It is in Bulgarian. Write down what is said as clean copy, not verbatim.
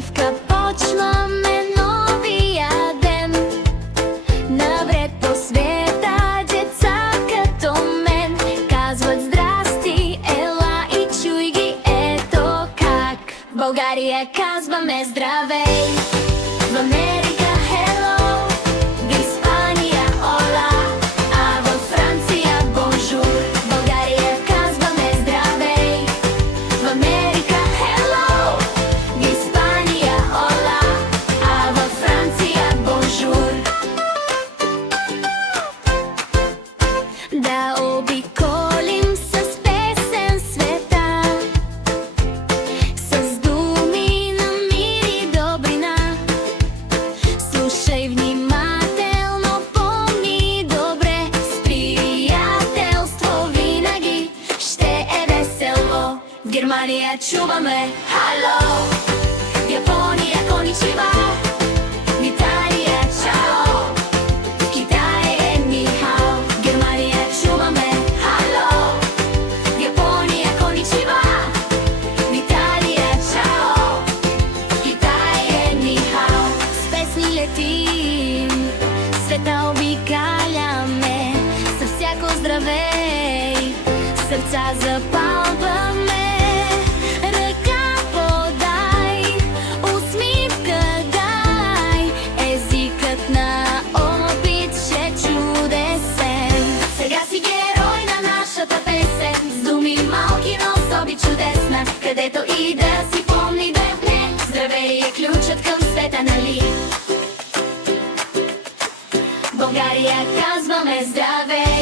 усмивка почваме новия ден. Напред по света деца като мен казват здрасти, ела и чуй ги ето как. В България казваме здравей, в Америка hello, в Испания hola, а във Франция bonjour. В България казваме здравей, в Америка hello, в Испания hola, а във Франция bonjour. Да обиколим с песен света, с думи на мир и добрина. Слушай внимателно, помни добре, с приятелство винаги ще е весело. В Германия чуваме хало, в Япония коничива, в Италия чао, в Китай е нихао. В Германия чуваме хало, в Япония коничива, в Италия чао, в Китай е нихао. С песни летим, света обикаляме, със всяко здравей сърца запалваме. Ръка подай, усмивка дай, езикът на обич е чудесен. Сега си герой на нашата песен, с думи малки, но особи чудесна. Където и да си помни дебне, здравей е ключът към света, нали? В България казваме здравей.